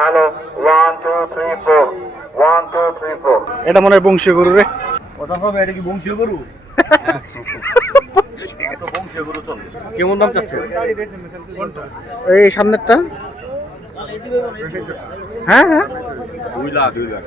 Hello one two three four one two three four এটা মনে হয় বংশীয় গরু রে। ওটা হবে এটা কি বংশীয় গরু? কেমন দাম চাচ্ছে? এই সামনেরটা? হ্যাঁ হ্যাঁ। দুই লাখ দুই লাখ।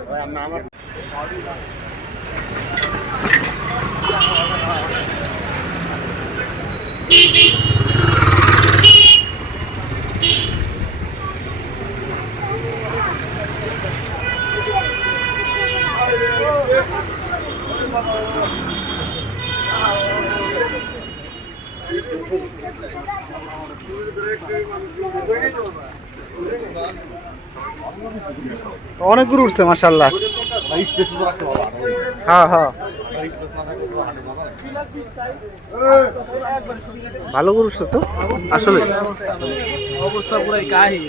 অনেক গরু উঠছে মাসাল্লাহ হ্যাঁ হ্যাঁ। ভালো উঠছে তো? আসলে? অবস্থা পুরাই কাহিল।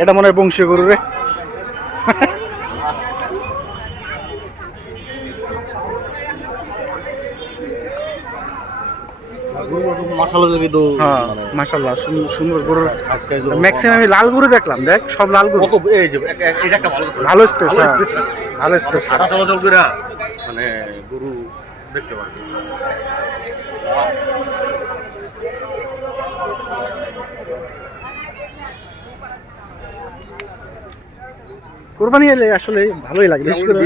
এটা মনে হয় বংশী গরু রে মাসালা দেখি তো হ্যাঁ মাসাল্লাহ সুন্দর সুন্দর গরু ম্যাক্সিমাম আমি লাল গরু দেখলাম দেখ সব লাল গরু। ভালো স্পেস হ্যাঁ। ভালো স্পেস মানে দেখতে পারবে। কোরবানি এলে আসলে ভালোই লাগে। বিশেষ করে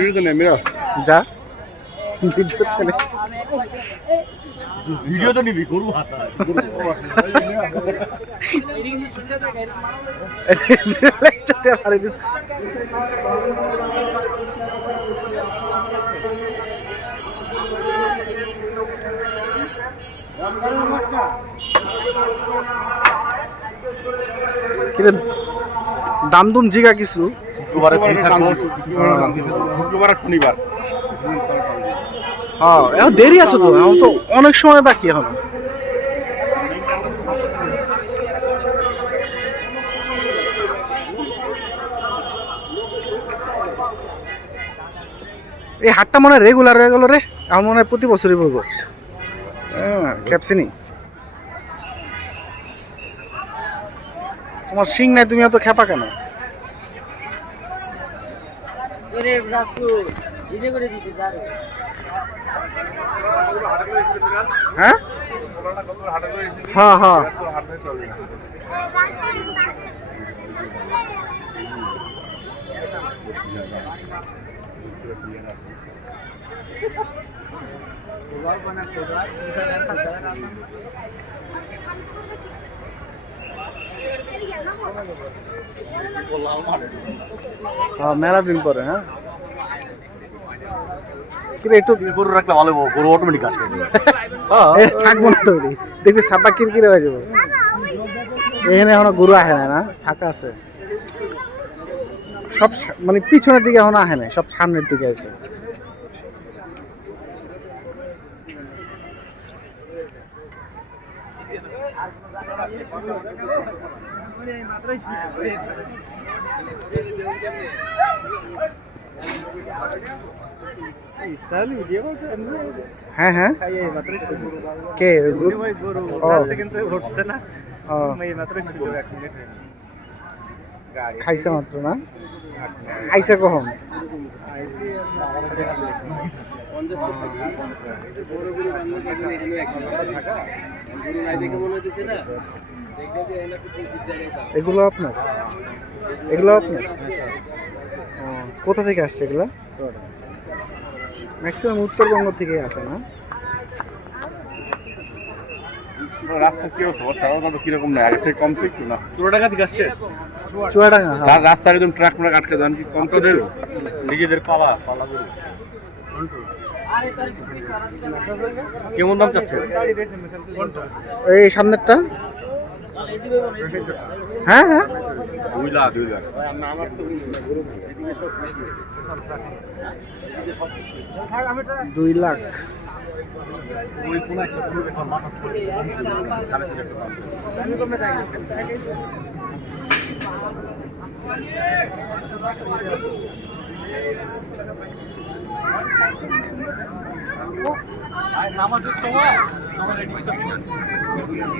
যা। ভিডিও চলে ভিডিও তো নিবি গরু দাম দুম জিগা কিছু? শুক্রবারে শুক্রবার শনিবার। হ্যাঁ এখন দেরি আছে তো, এখন তো অনেক সময় বাকি এখন। এই হাটটা মনে হয় রেগুলার হয়ে গেল রে আমার মনে হয় প্রতি বছরই বলব। ক্যাপসিনি তোমার সিং নাই, তুমি এত খেপা কেন? হ্যাঁ হ্যাঁ হ্যাঁ হ্যাঁ মেলা দিন পরে হ্যাঁ কিরে একটু গরু রাখলে ভালো গরু অটোমেটিক এ, থাকব না তো দেখবি সাপা কিরকিরে হয়ে যাব। এখানে এখনও গরু আহে না না ফাঁকা আছে। সব মানে পিছনের দিকে এখনও আহে না সব সামনের দিকে আছে। হ্যাঁ হ্যাঁ। কে? ও। ও, খাইছে মাত্র না? খাইছে কখন? এগুলো আপনার? এগুলো আপনার? কোথা থেকে আসছে এগুলো? ম্যাক্সিমাম উত্তরবঙ্গ থেকে আসে না? রাস্তা কি অবস্থা? রাস্তা কীরকম না আগে থেকে কমছে একটু না? থেকে আসছে? চুয়াডাঙ্গা হ্যাঁ। রাস্তা একদম ট্রাক আটকে দেন কি কম তোদের নিজেদের পালা পালা গরু কেমন দাম চাচ্ছে? এই সামনেরটা? হ্যাঁ হ্যাঁ। দুই লাখ দুই লাখ। দুই লাখ।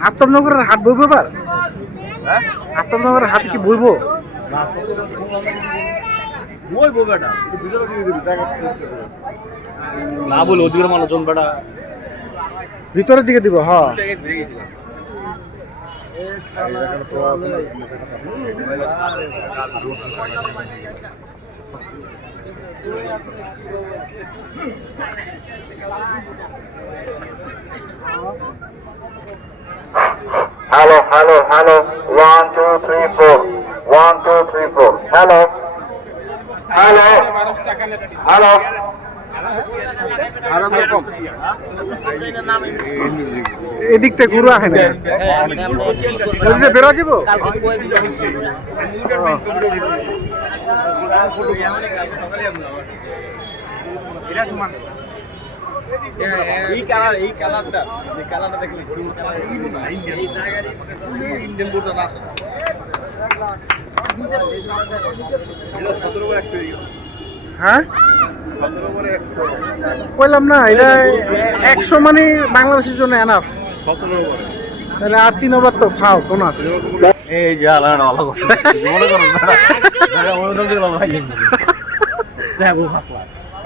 আত্মনগরের হাট বইবো এবার? আত্মনগরের হাট কি বইবো? না বলে ওদিকের মানুষজন বেটা। ভিতরের দিকে দিব হ্যাঁ Hello, hello, hello. One, two, three, four. One, two, three, four. Hello. Hello. Hello. এদিকটা গুরু আহে না এদিকে বেরো যাব এই কালার এই কালারটা কালারটা এই ইন্ডিয়ান না আসে হ্যাঁ কইলাম না এটা একশো মানে বাংলাদেশের জন্য এনাফ সতেরো তাহলে আর তিন ওভার তো ফাও বোনাস এই যে আলাদা ভালো মনে করুন ভাই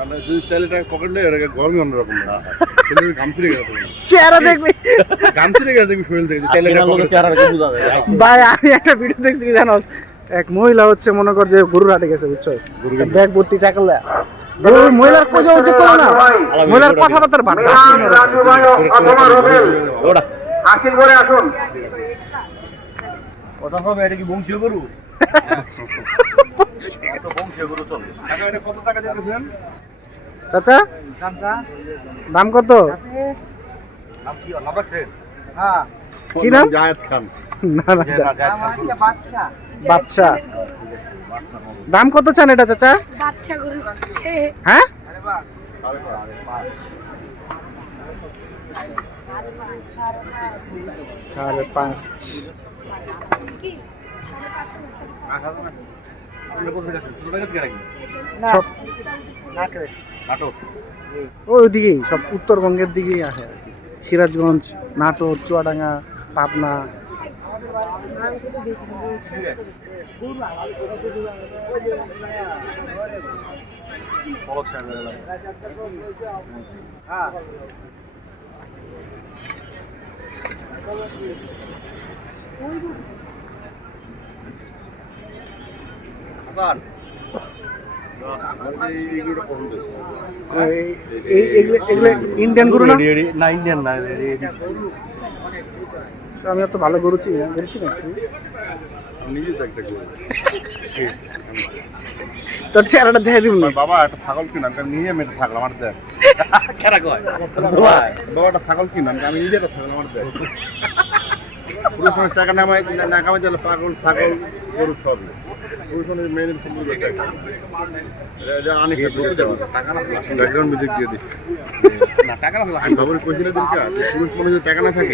মানে যদি ছেলেটা পকেট নেই ওটাকে গরমই অন্যরকম ছেলে গাম ফিরে গেছে চেহারা দেখবি। গাম ফিরে গেছে দেখবি শরীর থেকে ছেলেটা চেহারা বোঝা যায় ভাই আমি একটা ভিডিও দেখছি জানো? এক মহিলা হচ্ছে মনে কর যে গরুর হাটে গেছে বুঝছ? ব্যাগ ভর্তি টাকা মহিলার কোজা হচ্ছে করো না? মহিলার কথাবার্তার করে আসুন। ওটা হবে এটা কি বংশীয় গরু? বংশীয় গরু চল। কত টাকা দিতেছেন চাচা? দাম কত? কি? নাম রাখছেন কি নাম? জায়েদ খান। না না বাচ্চা দাম কত চান এটা চাচা? হ্যাঁ? সাড়ে পাঁচ। সব নাটক ওইদিকেই সব উত্তরবঙ্গের দিকেই আসে আর কি। সিরাজগঞ্জ নাটোর চুয়াডাঙ্গা পাবনা। আবার আমাদের এই এগুলো কম বেশি। এই- এই- এগুলো এগুলো ইন্ডিয়ান গরু না না ইন্ডিয়ান না আমি এত ভালো গরু চিনি না গরু চিনি নিজে তো একটা গরু। তোর চেহারাটা দেখে দিব না? বাবা একটা ছাগল কিনাম আমি নিজে আমি ছাগল আমার দেখ কেনা কয়? বাবা একটা ছাগল কিনাম আমি নিজে একটা ছাগল আমার দেখ পুরো সময় টাকা নামাই না কামাই চলে পাগল ছাগল গরু সব। পুরো সময় এটা অনেক ব্যাকগ্রাউন্ড মিউজিক দিয়ে দিচ্ছি। আমি বাবুর কইছিল দিনকা পুরুষ মানুষের টাকা না থাকে